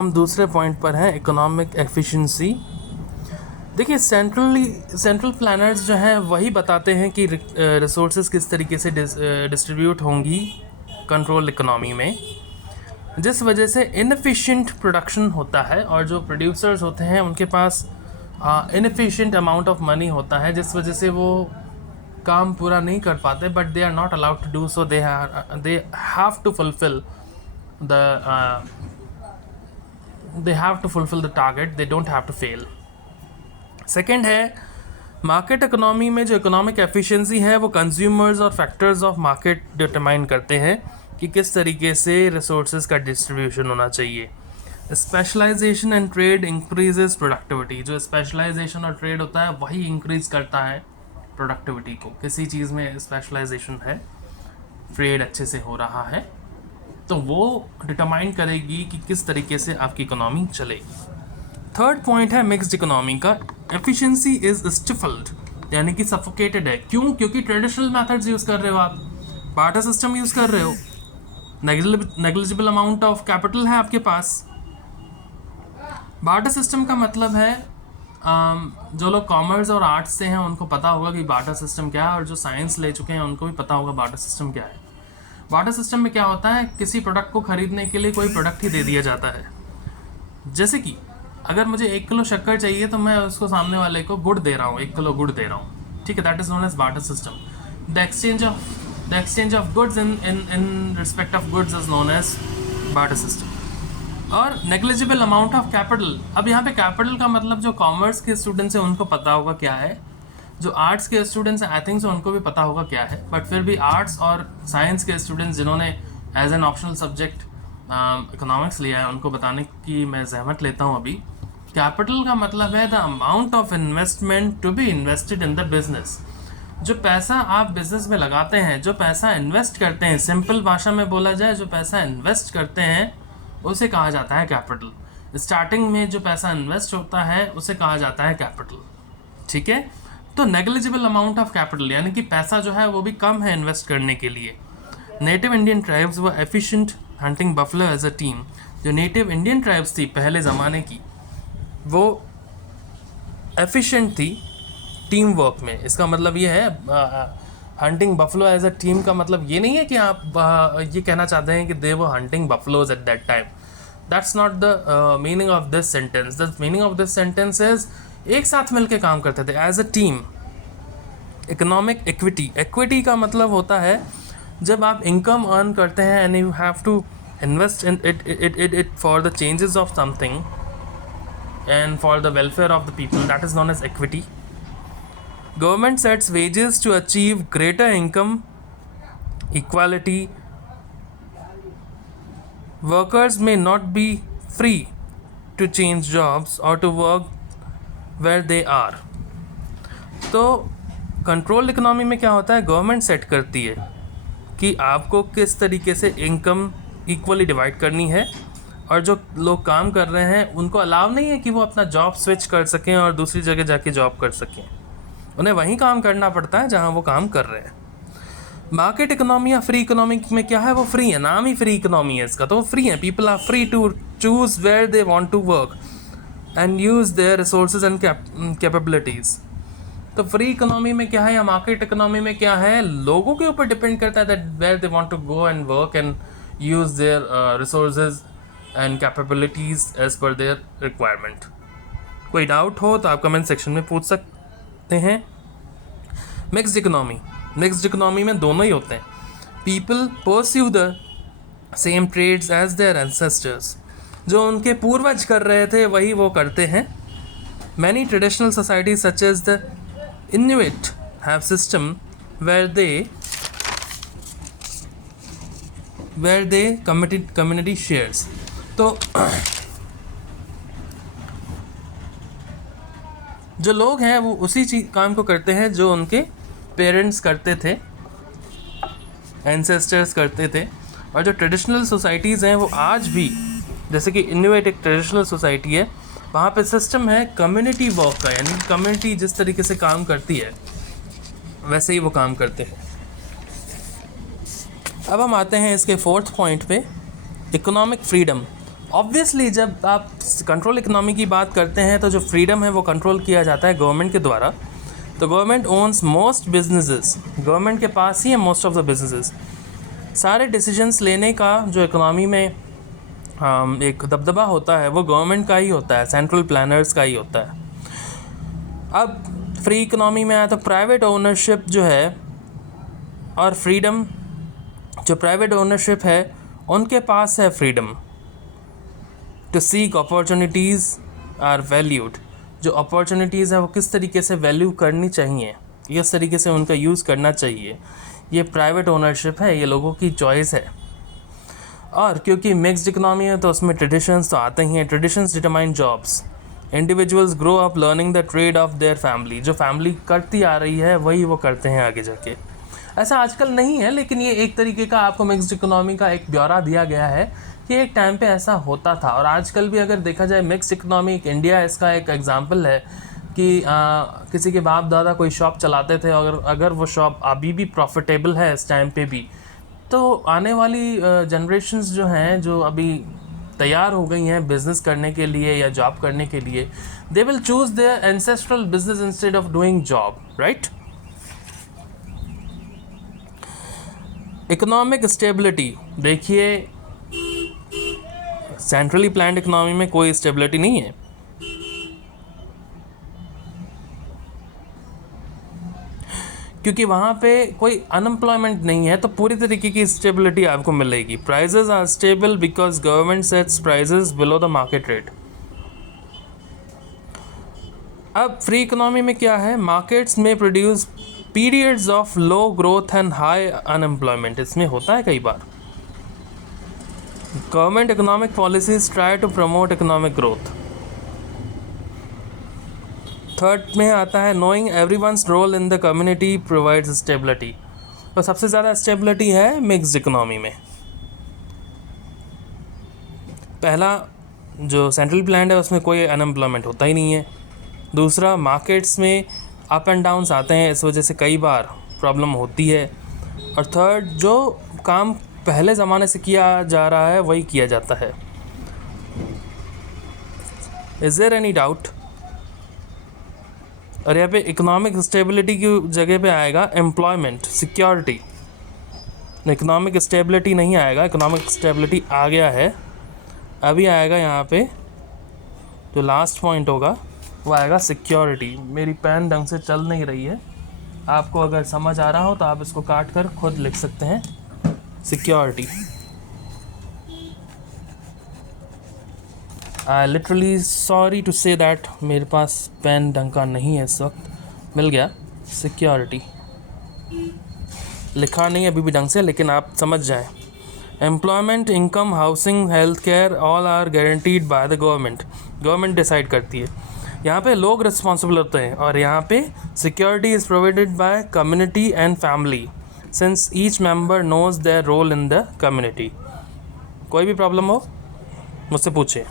हम दूसरे पॉइंट पर हैं, इकोनॉमिक एफिशिएंसी। देखिए, सेंट्रल प्लानर्स जो हैं वही बताते हैं कि रिसोर्सेज किस तरीके से डिस्ट्रीब्यूट होंगी कंट्रोल इकोनॉमी में, जिस वजह से इनएफिशिएंट प्रोडक्शन होता है और जो प्रोड्यूसर्स होते हैं उनके पास इनएफिशिएंट अमाउंट ऑफ मनी होता है, जिस वजह से वो काम पूरा नहीं कर पाते, but they are not allowed to do so. They have to fulfil the they have to fulfill the target, they don't have to fail. Second है, मार्केट इकोनॉमी में जो इकोनॉमिक एफिशिएंसी है वो कंज्यूमर्स और फैक्टर्स ऑफ मार्केट डिटरमाइन करते हैं कि किस तरीके से रिसोर्सेज का डिस्ट्रीब्यूशन होना चाहिए। Specialisation and trade increases productivity. जो स्पेशलाइजेशन और ट्रेड होता है वही इंक्रीज करता है प्रोडक्टिविटी को। किसी चीज़ में स्पेशलाइजेशन है, ट्रेड अच्छे से हो रहा है, तो वो डिटरमाइन करेगी कि किस तरीके से आपकी इकोनॉमी चलेगी। थर्ड पॉइंट है मिक्स्ड इकोनॉमी का। एफिशिएंसी इज स्टिफल्ड, यानी कि सफोकेटेड है। क्यों? क्योंकि ट्रेडिशनल मेथड्स यूज़ कर रहे हो आप, बार्टर सिस्टम यूज़ कर रहे हो, नेग्लिजिबल अमाउंट ऑफ कैपिटल है आपके पास। बार्टर सिस्टम का मतलब है जो लोग कॉमर्स और आर्ट्स से हैं उनको पता होगा कि बार्टर सिस्टम क्या है, और जो साइंस ले चुके हैं उनको भी पता होगा बार्टर सिस्टम क्या है। बार्टर सिस्टम में क्या होता है, किसी प्रोडक्ट को खरीदने के लिए कोई प्रोडक्ट ही दे दिया जाता है। जैसे कि अगर मुझे 1 किलो शक्कर चाहिए तो मैं उसको सामने वाले को गुड़ दे रहा हूँ, 1 किलो गुड़ दे रहा हूँ, ठीक है। That is known as barter system. The exchange of goods in respect of goods is known as barter system. और नेग्लिजिबल अमाउंट ऑफ कैपिटल। अब यहाँ पे कैपिटल का मतलब जो कॉमर्स के स्टूडेंट्स हैं उनको पता होगा क्या है, जो आर्ट्स के स्टूडेंट्स हैं आई थिंक सो उनको भी पता होगा क्या है, बट फिर भी आर्ट्स और साइंस के स्टूडेंट्स जिन्होंने as an optional subject economics लिया है उनको बताने की मैं जहमत लेता हूँ अभी। कैपिटल का मतलब है the amount of investment to be invested in the business. जो पैसा आप बिजनेस में लगाते हैं, जो पैसा इन्वेस्ट करते हैं, सिंपल भाषा में बोला जाए जो पैसा इन्वेस्ट करते हैं उसे कहा जाता है कैपिटल। स्टार्टिंग में जो पैसा इन्वेस्ट होता है उसे कहा जाता है कैपिटल, ठीक है। तो नेग्लिजिबल अमाउंट ऑफ कैपिटल यानी कि पैसा जो है वो भी कम है इन्वेस्ट करने के लिए। Native Indian tribes were efficient hunting buffalo as a team. जो नेटिव इंडियन ट्राइब्स थी पहले ज़माने की, वो एफिशिएंट थी टीम वर्क में। इसका मतलब ये है, hunting buffalo as a team का मतलब ये नहीं है कि आप ये कहना चाहते हैं कि they were hunting buffaloes at that time. That's not the meaning of this sentence. The meaning of this sentence is एक साथ मिलकर काम करते थे as a team. Economic equity. Equity का मतलब होता है जब आप इनकम अर्न करते हैं and you have to invest in it for the changes of something and for the welfare of the people, that is known as equity. Government sets wages to achieve greater income equality. Workers may not be free to change jobs or to work where they are। तो control economy में क्या होता है, government set करती है कि आपको किस तरीके से इनकम इक्वली डिवाइड करनी है, और जो लोग काम कर रहे हैं उनको अलाउ नहीं है कि वो अपना जॉब स्विच कर सकें और दूसरी जगह जाके जॉब कर सकें। उन्हें वहीं काम करना पड़ता है जहाँ वो काम कर रहे हैं। मार्केट इकोनॉमी या फ्री इकोनॉमी में क्या है, वो फ्री है, नाम ही फ्री इकोनॉमी है इसका, तो वो फ्री है। People are free to choose where they want to work and use their resources and capabilities. तो फ्री इकोनॉमी में क्या है या मार्केट इकोनॉमी में क्या है, लोगों के ऊपर डिपेंड करता है that where they want to go and work and use their resources and capabilities as per their requirement. कोई डाउट हो तो आप कमेंट सेक्शन में पूछ सकते हैं। Mixed economy. मिक्स्ड इकोनॉमी में दोनों ही होते हैं। People pursue the same trades as their ancestors. जो उनके पूर्वज कर रहे थे वही वो करते हैं। Many traditional societies such as the Inuit have system where they community shares। तो जो लोग हैं वो उसी काम को करते हैं जो उनके पेरेंट्स करते थे, एंसेस्टर्स करते थे। और जो ट्रेडिशनल सोसाइटीज़ हैं वो आज भी, जैसे कि इन्यूट एक ट्रेडिशनल सोसाइटी है, वहाँ पे सिस्टम है कम्युनिटी वर्क का, यानी कम्युनिटी जिस तरीके से काम करती है वैसे ही वो काम करते हैं। अब हम आते हैं इसके फोर्थ पॉइंट पे, इकोनॉमिक फ्रीडम। ऑब्वियसली जब आप कंट्रोल इकोनॉमी की बात करते हैं तो जो फ्रीडम है वो कंट्रोल किया जाता है गवर्नमेंट के द्वारा। तो government owns most businesses, government के पास ही है मोस्ट ऑफ द बिजनेसेस। सारे डिसीजंस लेने का जो इकोनॉमी में एक दबदबा होता है वो गवर्नमेंट का ही होता है, सेंट्रल प्लानर्स का ही होता है। अब फ्री इकोनॉमी में आया तो प्राइवेट ओनरशिप जो है और फ्रीडम, जो प्राइवेट ओनरशिप है उनके पास है freedom to seek opportunities are valued. जो अपॉर्चुनिटीज़ है वो किस तरीके से वैल्यू करनी चाहिए, किस तरीके से उनका यूज़ करना चाहिए, ये प्राइवेट ओनरशिप है, ये लोगों की चॉइस है। और क्योंकि मिक्स्ड इकोनॉमी है तो उसमें ट्रेडिशंस तो आते ही हैं। Traditions determine jobs, individuals grow up learning the trade of their family. जो फैमिली करती आ रही है वही वो करते हैं आगे जाके। ऐसा आजकल नहीं है, लेकिन ये एक तरीके का आपको मिक्स्ड इकोनॉमी का एक ब्यौरा दिया गया है कि एक टाइम पे ऐसा होता था। और आजकल भी अगर देखा जाए मिक्स्ड इकोनॉमी, इंडिया इसका एक एग्जांपल है कि किसी के बाप दादा कोई शॉप चलाते थे और अगर वो शॉप अभी भी प्रॉफिटेबल है इस टाइम पे भी, तो आने वाली जनरेशन्स जो हैं, जो अभी तैयार हो गई हैं बिज़नेस करने के लिए या जॉब करने के लिए, they will choose there ancestral business instead of doing job, right. Economic stability, देखिए सेंट्रली प्लान्ड इकोनॉमी में कोई स्टेबिलिटी नहीं है, क्योंकि वहाँ पे कोई अनएम्प्लॉयमेंट नहीं है, तो पूरी तरीके की स्टेबिलिटी आपको मिलेगी। Prices are stable because government sets prices below the market rate. अब फ्री इकोनॉमी में क्या है, मार्केट्स में produce periods of low growth and high unemployment. इसमें होता है कई बार। Government economic policies try to promote economic growth. Third में आता है knowing everyone's role in the community provides stability. तो सबसे ज़्यादा स्टेबिलिटी है मिक्स्ड इकोनॉमी में। पहला जो सेंट्रल प्लान है उसमें कोई अनएम्प्लॉयमेंट होता ही नहीं है। दूसरा, मार्केट्स में अप एंड डाउन्स आते हैं, इस वजह से कई बार प्रॉब्लम होती है। और थर्ड, जो काम पहले ज़माने से किया जा रहा है वही किया जाता है। Is there any doubt? और यहाँ पे इकोनॉमिक स्टेबिलिटी की जगह पे आएगा एम्प्लॉयमेंट, सिक्योरिटी। इकोनॉमिक स्टेबिलिटी नहीं आएगा, इकोनॉमिक स्टेबिलिटी आ गया है, अभी आएगा यहाँ पे जो लास्ट पॉइंट होगा वो आएगा सिक्योरिटी। मेरी पेन ढंग से चल नहीं रही है, आपको अगर समझ आ रहा हो तो आप इसको काट कर खुद लिख सकते हैं, security. Literally sorry to say that मेरे पास पेन ढंग का नहीं है इस वक्त, मिल गया। सिक्योरिटी लिखा नहीं अभी भी ढंग से, लेकिन आप समझ जाएं। Employment, income, housing, health care all are guaranteed by the government. Government decide करती है। यहाँ पे लोग रिस्पॉन्सिबल होते हैं। और यहाँ पे security is provided by community and family since each member knows their role in the community. कोई भी प्रॉब्लम हो मुझसे पूछिए।